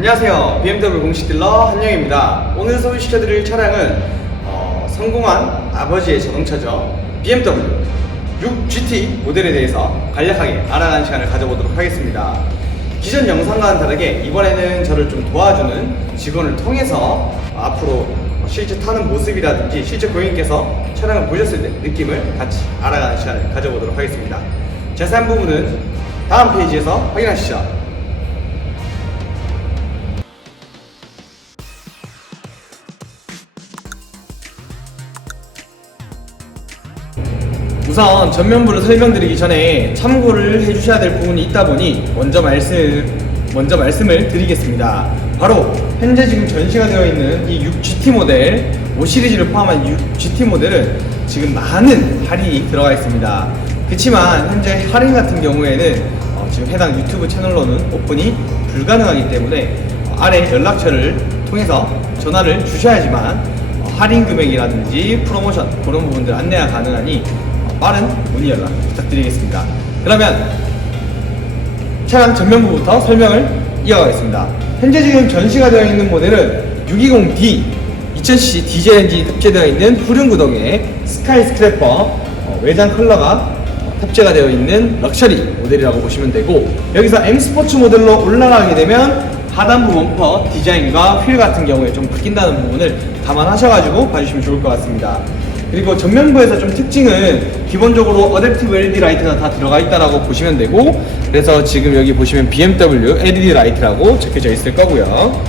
안녕하세요. BMW 공식 딜러 한영입니다. 오늘 소개시켜드릴 차량은 어, 성공한 아버지의 자동차죠. BMW 6GT 모델에 대해서 간략하게 알아가는 시간을 가져보도록 하겠습니다. 기존 영상과는 다르게 이번에는 저를 좀 도와주는 직원을 통해서 앞으로 실제 타는 모습이라든지 실제 고객님께서 차량을 보셨을 때 느낌을 같이 알아가는 시간을 가져보도록 하겠습니다. 자세한 부분은 다음 페이지에서 확인하시죠. 우선 전면부를 설명드리기 전에 참고를 해주셔야 될 부분이 있다 보니 먼저 말씀 먼저 말씀을 드리겠습니다. 바로 현재 지금 전시가 되어 있는 이 6GT 모델 5 시리즈를 포함한 6GT 모델은 지금 많은 할인이 들어가 있습니다. 그렇지만 현재 할인 같은 경우에는 어, 지금 해당 유튜브 채널로는 오픈이 불가능하기 때문에 어, 아래 연락처를 통해서 전화를 주셔야지만 어, 할인 금액이라든지 프로모션 그런 부분들 안내가 가능하니 어, 빠른 문의 연락 부탁드리겠습니다. 그러면 차량 전면부부터 설명을 이어가겠습니다. 현재 지금 전시가 되어 있는 모델은 620D 2000cc 디젤 엔진이 탑재되어 있는 후륜 구동의 스카이 스크래퍼 어, 외장 컬러가 어, 탑재가 되어 있는 럭셔리 모델이라고 보시면 되고 여기서 M 스포츠 모델로 올라가게 되면 하단부 범퍼 디자인과 휠 같은 경우에 좀 바뀐다는 부분을 감안하셔가지고 봐주시면 좋을 것 같습니다. 그리고 전면부에서 좀 특징은 기본적으로 어댑티브 LED 라이트가 다 들어가 있다라고 보시면 되고 그래서 지금 여기 보시면 BMW LED 라이트라고 적혀져 있을 거고요.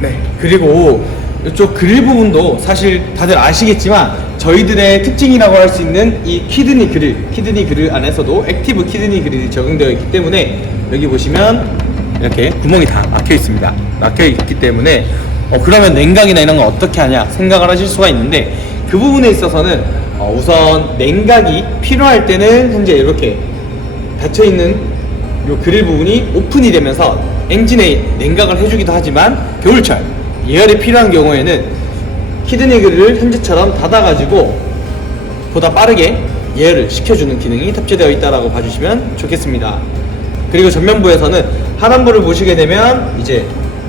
네, 그리고 이쪽 그릴 부분도 사실 다들 아시겠지만 저희들의 특징이라고 할 수 있는 이 키드니 그릴, 키드니 그릴 안에서도 액티브 키드니 그릴이 적용되어 있기 때문에 여기 보시면 이렇게 구멍이 다 막혀 있습니다. 막혀 있기 때문에 어, 그러면 냉각이나 이런 거 어떻게 하냐 생각을 하실 수가 있는데 그 부분에 있어서는 어, 우선 냉각이 필요할 때는 현재 이렇게 닫혀 있는 요 그릴 부분이 오픈이 되면서 엔진에 냉각을 해주기도 하지만 겨울철 예열이 필요한 경우에는 히드니 그릴을 현재처럼 닫아가지고 보다 빠르게 예열을 시켜주는 기능이 탑재되어 있다라고 봐주시면 좋겠습니다. 그리고 전면부에서는 하단부를 보시게 되면 이제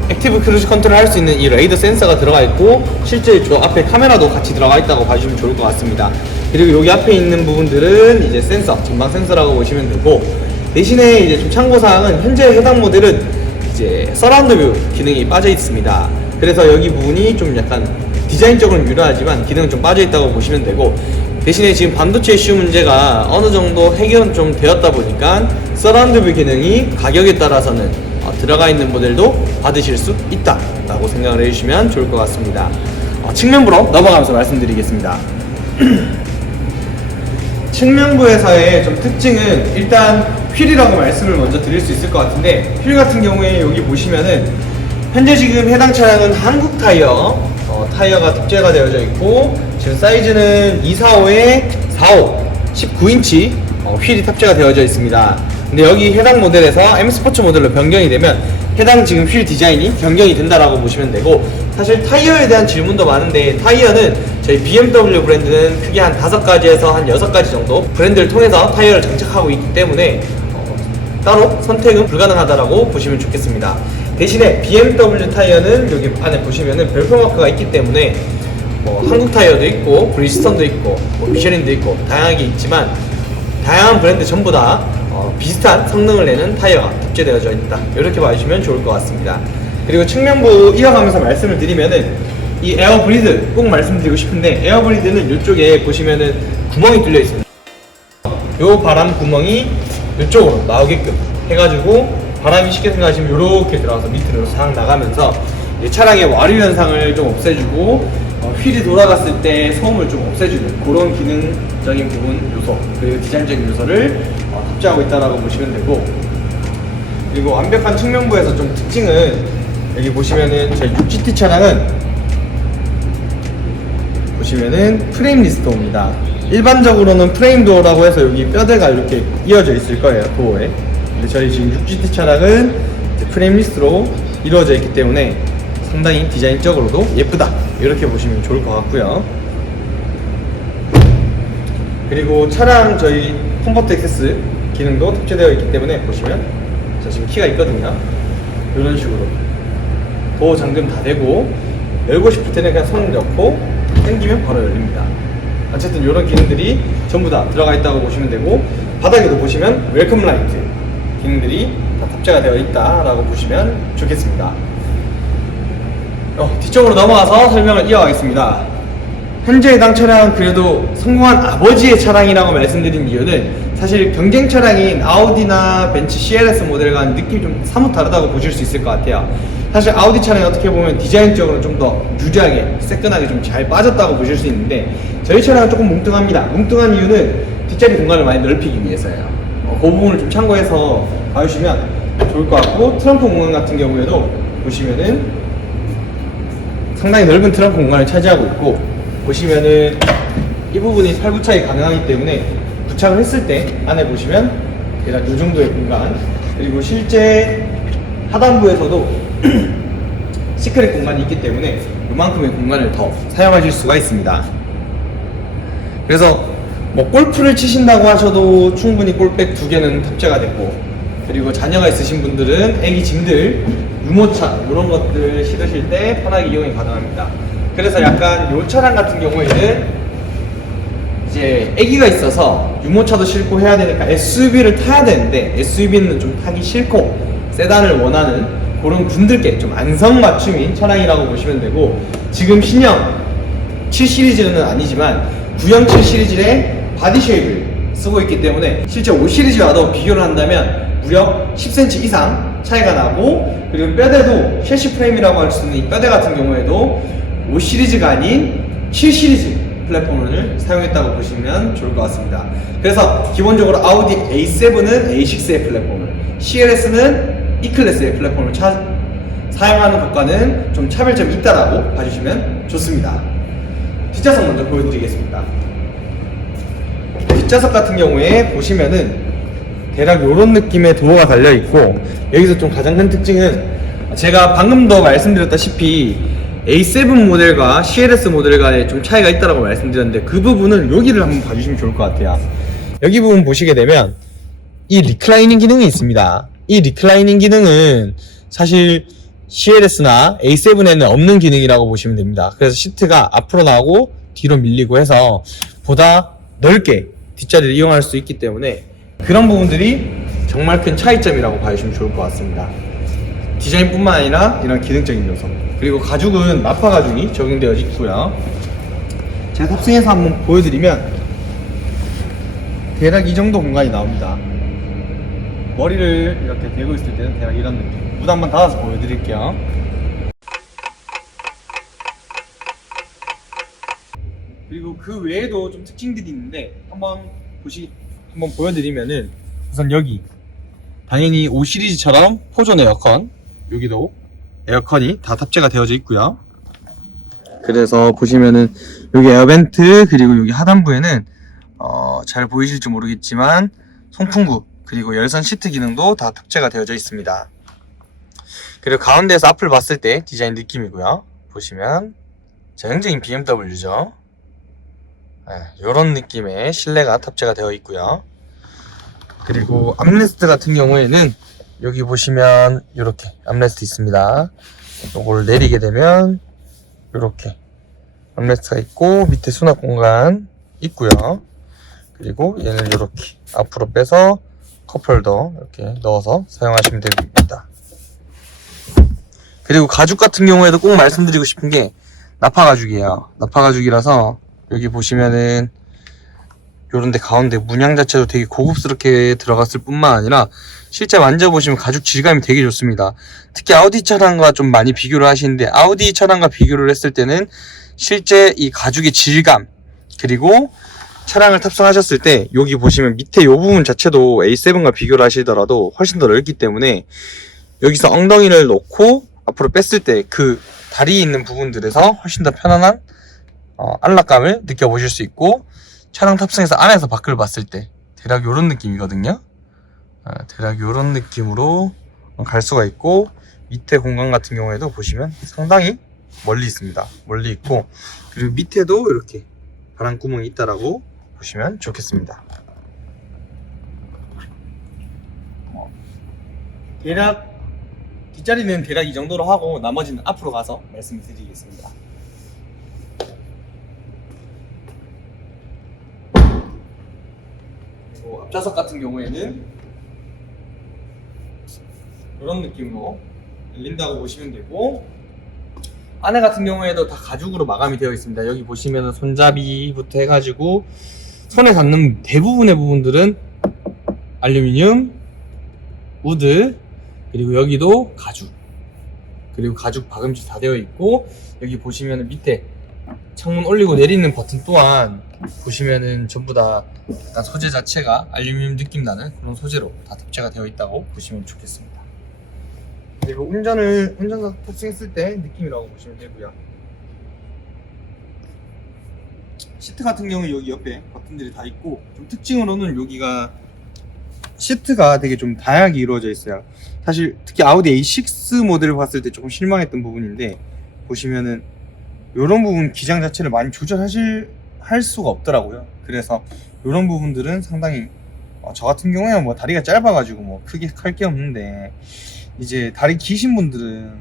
액티브 크루즈 컨트롤 할 수 있는 이 레이더 센서가 들어가 있고 실제 저 앞에 카메라도 같이 들어가 있다고 봐주시면 좋을 것 같습니다. 그리고 여기 앞에 있는 부분들은 이제 센서, 전방 센서라고 보시면 되고 대신에 이제 좀 참고사항은 현재 해당 모델은 이제 서라운드 뷰 기능이 빠져 있습니다. 그래서 여기 부분이 좀 약간 디자인적으로는 유려하지만 기능은 좀 빠져 있다고 보시면 되고 대신에 지금 반도체 이슈 문제가 어느 정도 해결은 좀 되었다 보니까 서라운드 뷰 기능이 가격에 따라서는 어, 들어가 있는 모델도 받으실 수 있다라고 생각을 해주시면 좋을 것 같습니다. 어, 측면부로 넘어가면서 말씀드리겠습니다. 측면부에서의 좀 특징은 일단 휠이라고 말씀을 먼저 드릴 수 있을 것 같은데 휠 같은 경우에 여기 보시면은 현재 지금 해당 차량은 한국 타이어 어, 타이어가 탑재가 되어져 있고 지금 사이즈는 245에 45 19인치 어, 휠이 탑재가 되어져 있습니다. 근데 여기 해당 모델에서 M 스포츠 모델로 변경이 되면 해당 지금 휠 디자인이 변경이 된다라고 보시면 되고 사실 타이어에 대한 질문도 많은데 타이어는 저희 BMW 브랜드는 크게 한 다섯 가지에서 한 여섯 가지 정도 브랜드를 통해서 타이어를 장착하고 있기 때문에 어, 따로 선택은 불가능하다라고 보시면 좋겠습니다. 대신에 BMW 타이어는 여기 안에 보시면은 별표 마크가 있기 때문에 뭐 한국 타이어도 있고 브리ヂ스톤도 있고 뭐 미쉐린도 있고 다양하게 있지만 다양한 브랜드 전부 다 어, 비슷한 성능을 내는 타이어가 탑재되어져 있다. 이렇게 봐주시면 좋을 것 같습니다. 그리고 측면부 이어가면서 말씀을 드리면은 이 에어 브리드 꼭 말씀드리고 싶은데 에어 브리드는 이쪽에 보시면은 구멍이 뚫려 있습니다. 요 바람 구멍이 이쪽으로 나오게끔 해가지고 바람이 쉽게 생각하시면 이렇게 들어가서 밑으로 싹 나가면서 이 차량의 와류 현상을 좀 없애주고 어, 휠이 돌아갔을 때 소음을 좀 없애주는 그런 기능적인 부분 요소 그리고 디자인적인 요소를 어, 탑재하고 있다라고 보시면 되고 그리고 완벽한 측면부에서 좀 특징은 여기 보시면은 저희 6GT 차량은 보시면은 프레임 리스트입니다. 일반적으로는 프레임 도어라고 해서 여기 뼈대가 이렇게 이어져 있을 거예요 도어에. 근데 저희 지금 6GT 차량은 프레임 리스트로 이루어져 있기 때문에 상당히 디자인적으로도 예쁘다 이렇게 보시면 좋을 것 같고요. 그리고 차량 저희 컴포트 액세스 기능도 탑재되어 있기 때문에 보시면 자 지금 키가 있거든요. 이런 식으로 도어 잠금 다 되고 열고 싶을 때는 그냥 손 넣고 당기면 바로 열립니다. 어쨌든 이런 기능들이 전부 다 들어가 있다고 보시면 되고 바닥에도 보시면 웰컴 라이트 기능들이 다 탑재가 되어 있다라고 보시면 좋겠습니다. 어, 뒤쪽으로 넘어가서 설명을 이어가겠습니다. 현재 해당 차량은 그래도 성공한 아버지의 차량이라고 말씀드린 이유는 사실 경쟁 차량인 아우디나 벤츠 CLS 모델과는 느낌이 좀 사뭇 다르다고 보실 수 있을 것 같아요. 사실 아우디 차량이 어떻게 보면 디자인적으로 좀 더 유리하게, 새끈하게 좀 잘 빠졌다고 보실 수 있는데 저희 차량은 조금 뭉뚱합니다. 뭉뚱한 이유는 뒷자리 공간을 많이 넓히기 위해서예요. 어, 그 부분을 좀 참고해서 봐주시면 좋을 것 같고 트렁크 공간 같은 경우에도 보시면은 상당히 넓은 트렁크 공간을 차지하고 있고 보시면은 이 부분이 살 부착이 가능하기 때문에 부착을 했을 때 안에 보시면 대략 이 정도의 공간 그리고 실제 하단부에서도 시크릿 공간이 있기 때문에 이만큼의 공간을 더 사용하실 수가 있습니다. 그래서 뭐 골프를 치신다고 하셔도 충분히 골백 두 개는 탑재가 됐고 그리고 자녀가 있으신 분들은 애기 짐들 유모차 이런 것들 실으실 때 편하게 이용이 가능합니다. 그래서 약간 이 차량 같은 경우에는 이제 아기가 있어서 유모차도 싣고 해야 되니까 SUV를 타야 되는데 SUV는 좀 타기 싫고 세단을 원하는 그런 분들께 좀 안성맞춤인 차량이라고 보시면 되고 지금 신형 7 시리즈는 아니지만 907 시리즈의 바디 쉐입을 쓰고 있기 때문에 실제 5 시리즈와도 비교를 한다면 무려 10cm 이상 차이가 나고 그리고 뼈대도 셰시 프레임이라고 할 수 있는 이 뼈대 같은 경우에도 5 시리즈가 아닌 7 시리즈 플랫폼을 사용했다고 보시면 좋을 것 같습니다. 그래서 기본적으로 아우디 A7은 A6의 플랫폼을, CLS는 E클래스의 플랫폼을 차- 사용하는 것과는 좀 차별점이 있다라고 봐주시면 좋습니다. 뒷좌석 먼저 보여드리겠습니다. 뒷좌석 같은 경우에 보시면은 대략 이런 느낌의 도어가 달려 있고 여기서 좀 가장 큰 특징은 제가 방금도 말씀드렸다시피 A7 모델과 CLS 모델 간에 좀 차이가 있다고 말씀드렸는데 그 부분을 여기를 한번 봐주시면 좋을 것 같아요. 여기 부분 보시게 되면 이 리클라이닝 기능이 있습니다. 이 리클라이닝 기능은 사실 CLS나 A7에는 없는 기능이라고 보시면 됩니다. 그래서 시트가 앞으로 나오고 뒤로 밀리고 해서 보다 넓게 뒷자리를 이용할 수 있기 때문에 그런 부분들이 정말 큰 차이점이라고 봐주시면 좋을 것 같습니다. 디자인뿐만 아니라 이런 기능적인 요소 그리고 가죽은 마파 가죽이 적용되어 있고요. 제가 탑승해서 한번 보여드리면 대략 이 정도 공간이 나옵니다. 머리를 이렇게 대고 있을 때는 대략 이런 느낌. 문 한번 닫아서 보여드릴게요. 그리고 그 외에도 좀 특징들이 있는데 한번 보시 한번 보여드리면은 우선 여기 당연히 5 시리즈처럼 포존 에어컨 여기도 에어컨이 다 탑재가 되어져 있고요. 그래서 보시면은 여기 에어벤트 그리고 여기 하단부에는 어, 잘 보이실지 모르겠지만 송풍구 그리고 열선 시트 기능도 다 탑재가 되어져 있습니다. 그리고 가운데에서 앞을 봤을 때 디자인 느낌이고요. 보시면 전형적인 BMW죠. 이런 느낌의 실내가 탑재가 되어 있고요. 그리고 암레스트 같은 경우에는 여기 보시면 이렇게 암레스트 있습니다. 이걸 내리게 되면 이렇게 암레스트가 있고 밑에 수납 공간 있고요. 그리고 얘는 이렇게 앞으로 빼서 컵홀더 이렇게 넣어서 사용하시면 됩니다. 그리고 가죽 같은 경우에도 꼭 말씀드리고 싶은 게 나파 가죽이에요. 나파 가죽이라서 여기 보시면은 요런데 가운데 문양 자체도 되게 고급스럽게 들어갔을 뿐만 아니라 실제 만져보시면 가죽 질감이 되게 좋습니다. 특히 아우디 차량과 좀 많이 비교를 하시는데 아우디 차량과 비교를 했을 때는 실제 이 가죽의 질감 그리고 차량을 탑승하셨을 때 여기 보시면 밑에 요 부분 자체도 A7과 비교를 하시더라도 훨씬 더 넓기 때문에 여기서 엉덩이를 놓고 앞으로 뺐을 때 그 다리 있는 부분들에서 훨씬 더 편안한 어, 안락감을 느껴보실 수 있고 차량 탑승해서 안에서 밖을 봤을 때 대략 이런 느낌이거든요. 아, 대략 이런 느낌으로 갈 수가 있고 밑에 공간 같은 경우에도 보시면 상당히 멀리 있습니다. 멀리 있고 그리고 밑에도 이렇게 바람 구멍이 있다라고 보시면 좋겠습니다. 대략 뒷자리는 대략 이 정도로 하고 나머지는 앞으로 가서 말씀을 드리겠습니다. 그리고 앞좌석 같은 경우에는 이런 느낌으로 열린다고 보시면 되고 안에 같은 경우에도 다 가죽으로 마감이 되어 있습니다. 여기 보시면 손잡이부터 해가지고 손에 닿는 대부분의 부분들은 알루미늄, 우드, 그리고 여기도 가죽, 그리고 가죽 박음질 다 되어 있고 여기 보시면 밑에 창문 올리고 내리는 버튼 또한 보시면은 전부 다 약간 소재 자체가 알루미늄 느낌 나는 그런 소재로 다 탑재가 되어 있다고 보시면 좋겠습니다. 그리고 운전을 운전사 탑승했을 때 느낌이라고 보시면 되고요. 시트 같은 경우 여기 옆에 버튼들이 다 있고 좀 특징으로는 여기가 시트가 되게 좀 다양하게 이루어져 있어요. 사실 특히 아우디 A6 모델을 봤을 때 조금 실망했던 부분인데 보시면은 이런 부분 기장 자체를 많이 조절하실 할 수가 없더라고요. 그래서 이런 부분들은 상당히 어, 저 같은 경우에 뭐 다리가 짧아가지고 뭐 크게 할 게 없는데 이제 다리 기신 분들은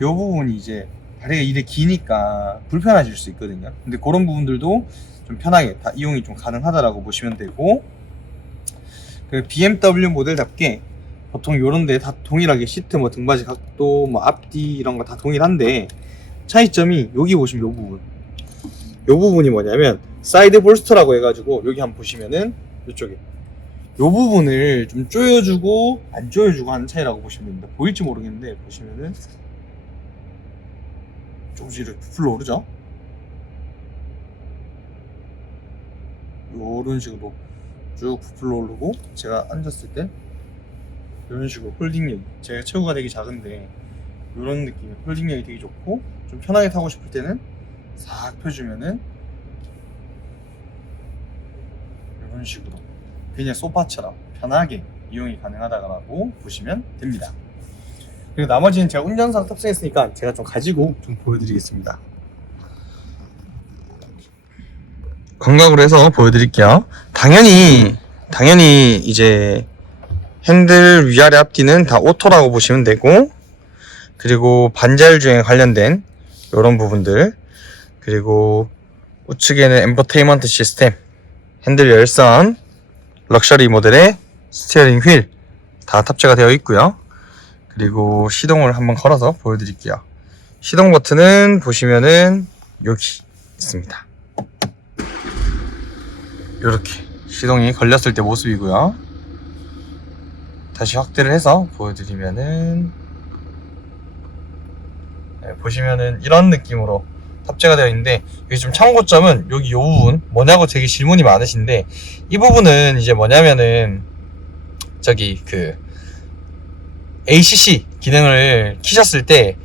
이 부분이 이제 다리가 이래 기니까 불편하실 수 있거든요. 근데 그런 부분들도 좀 편하게 다 이용이 좀 가능하다라고 보시면 되고 그 BMW 모델답게 보통 요런 데 다 동일하게 시트 뭐 등받이 각도 뭐 앞뒤 이런 거 다 동일한데 차이점이 여기 보시면 요 부분. 요 부분이 뭐냐면 사이드 볼스터라고 해가지고 여기 한번 보시면은 이쪽에. 요 부분을 좀 조여주고 안 조여주고 하는 차이라고 보시면 됩니다. 보일지 모르겠는데 보시면은 조금씩 부풀러 오르죠? 요런 식으로 쭉 부풀러 오르고 제가 앉았을 때 이런 식으로 홀딩력 제가 체구가 되게 작은데 이런 느낌의 홀딩력이 되게 좋고 좀 편하게 타고 싶을 때는 싹 펴주면은 이런 식으로 그냥 소파처럼 편하게 이용이 가능하다고 보시면 됩니다. 그리고 나머지는 제가 운전석 탑승했으니까 제가 좀 가지고 좀 보여드리겠습니다. 광각으로 해서 보여드릴게요. 당연히 당연히 이제 핸들 위아래 앞뒤는 다 오토라고 보시면 되고 그리고 반자율 주행에 관련된 이런 부분들. 그리고 우측에는 엠버테인먼트 시스템 핸들 열선 럭셔리 모델의 스티어링 휠 다 탑재가 되어 있고요. 그리고 시동을 한번 걸어서 보여드릴게요. 시동 버튼은 보시면은 여기 있습니다. 이렇게 시동이 걸렸을 때 모습이고요. 다시 확대를 해서 보여드리면은 네, 보시면은 이런 느낌으로 탑재가 되어 있는데 여기 좀 참고점은 여기 이 부분 뭐냐고 되게 질문이 많으신데 이 부분은 이제 뭐냐면은 저기 그 ACC 기능을 키셨을 때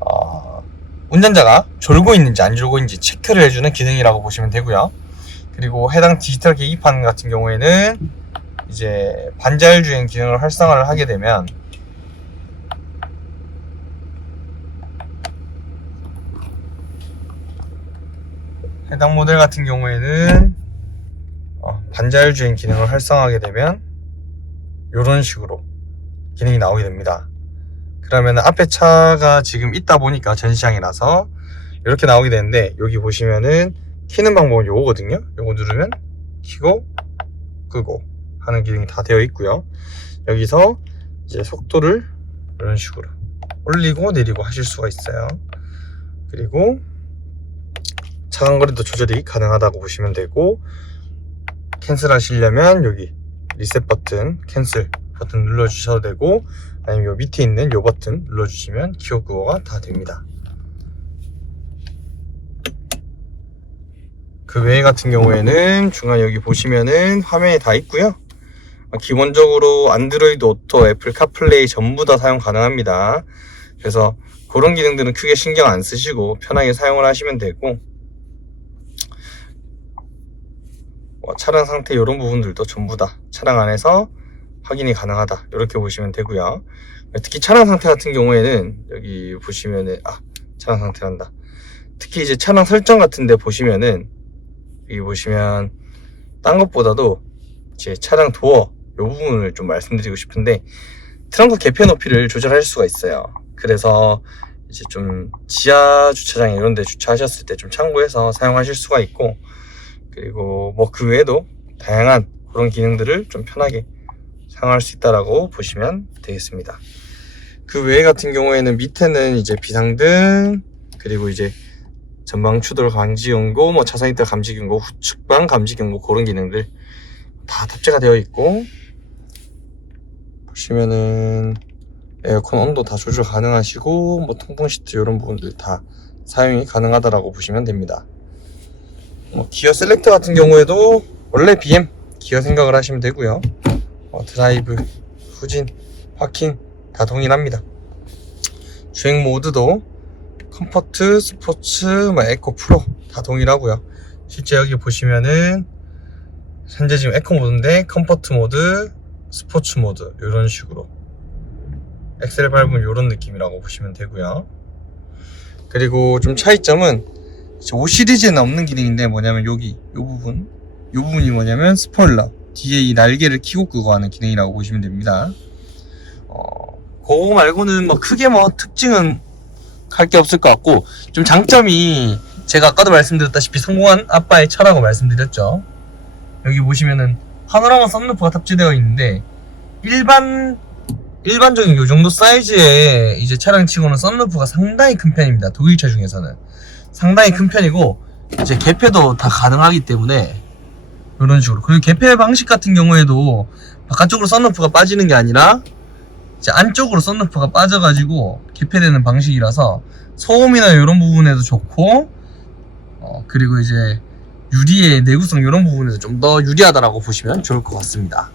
어, 운전자가 졸고 있는지 안 졸고 있는지 체크를 해주는 기능이라고 보시면 되고요. 그리고 해당 디지털 계기판 같은 경우에는 이제 반자율 주행 기능을 활성화를 하게 되면 해당 모델 같은 경우에는 어, 반자율 주행 기능을 활성화하게 되면 이런 식으로 기능이 나오게 됩니다. 그러면 앞에 차가 지금 있다 보니까 전시장이라서 이렇게 나오게 되는데 여기 보시면은 키는 방법은 요거거든요. 요거 누르면 키고 끄고 하는 기능이 다 되어 있고요. 여기서 이제 속도를 이런 식으로 올리고 내리고 하실 수가 있어요. 그리고 차간거리도 조절이 가능하다고 보시면 되고 캔슬 하시려면 여기 리셋 버튼 캔슬 버튼 눌러주셔도 되고 아니면 요 밑에 있는 요 버튼 눌러주시면 기어 구호가 다 됩니다. 그 외에 같은 경우에는 중간 여기 보시면은 화면이 다 있고요. 어, 기본적으로 안드로이드 오토, 애플 카플레이 전부 다 사용 가능합니다. 그래서 그런 기능들은 크게 신경 안 쓰시고 편하게 사용을 하시면 되고 어, 차량 상태 이런 부분들도 전부 다 차량 안에서 확인이 가능하다 이렇게 보시면 되고요. 특히 차량 상태 같은 경우에는 여기 보시면은 아 차량 상태란다. 특히 이제 차량 설정 같은데 보시면은 여기 보시면 딴 것보다도 제 차량 도어 이 부분을 좀 말씀드리고 싶은데 트렁크 개폐 높이를 조절할 수가 있어요. 그래서 이제 좀 지하 주차장 이런 데 주차하셨을 때 좀 참고해서 사용하실 수가 있고 그리고 뭐 그 외에도 다양한 그런 기능들을 좀 편하게 사용할 수 있다라고 보시면 되겠습니다. 그 외에 같은 경우에는 밑에는 이제 비상등 그리고 이제 전방 추돌 감지 경고, 뭐 차선 이탈 감지 경고, 후측방 감지 경고 그런 기능들 다 탑재가 되어 있고 보시면은 에어컨 온도 다 조절 가능하시고 뭐 통풍 시트 이런 부분들 다 사용이 가능하다라고 보시면 됩니다. 뭐 기어 셀렉터 같은 경우에도 원래 BM 기어 생각을 하시면 되고요. 어, 드라이브, 후진, 파킹 다 동일합니다. 주행 모드도 컴포트, 스포츠, 뭐 에코 프로 다 동일하고요. 실제 여기 보시면은 현재 지금 에코 모드인데 컴포트 모드, 스포츠 모드 이런 식으로 엑셀 밟으면 이런 느낌이라고 보시면 되고요. 그리고 좀 차이점은 5 시리즈에는 없는 기능인데 뭐냐면 여기 이 부분 이 부분이 뭐냐면 스포일러 뒤에 이 날개를 키고 끄고 하는 기능이라고 보시면 됩니다. 어, 그거 말고는 뭐 크게 뭐 특징은 할 게 없을 것 같고 좀 장점이 제가 아까도 말씀드렸다시피 성공한 아빠의 차라고 말씀드렸죠. 여기 보시면은 파노라마 썬루프가 탑재되어 있는데 일반 일반적인 요 정도 사이즈의 이제 차량 치고는 썬루프가 상당히 큰 편입니다. 독일차 중에서는 상당히 큰 편이고 이제 개폐도 다 가능하기 때문에 이런 식으로 그리고 개폐 방식 같은 경우에도 바깥쪽으로 썬루프가 빠지는 게 아니라 이제 안쪽으로 썬루프가 빠져가지고 개폐되는 방식이라서 소음이나 이런 부분에도 좋고 어, 그리고 이제 유리의 내구성 이런 부분에서 좀 더 유리하다라고 보시면 좋을 것 같습니다.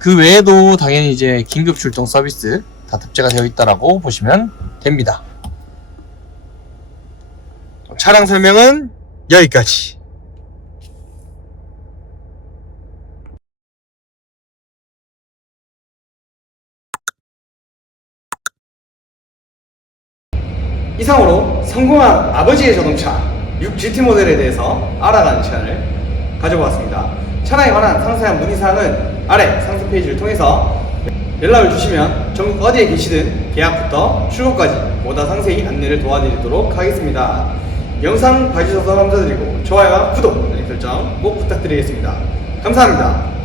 그 외에도 당연히 이제 긴급 출동 서비스 다 탑재가 되어 있다라고 보시면 됩니다. 차량 설명은 여기까지. 이상으로 성공한 아버지의 자동차 6GT 모델에 대해서 알아가는 시간을 가져보았습니다. 차량에 관한 상세한 문의사항은 아래 상세 페이지를 통해서 연락을 주시면 전국 어디에 계시든 계약부터 출고까지 보다 상세히 안내를 도와드리도록 하겠습니다. 영상 봐주셔서 감사드리고 좋아요와 구독, 알림 설정 꼭 부탁드리겠습니다. 감사합니다.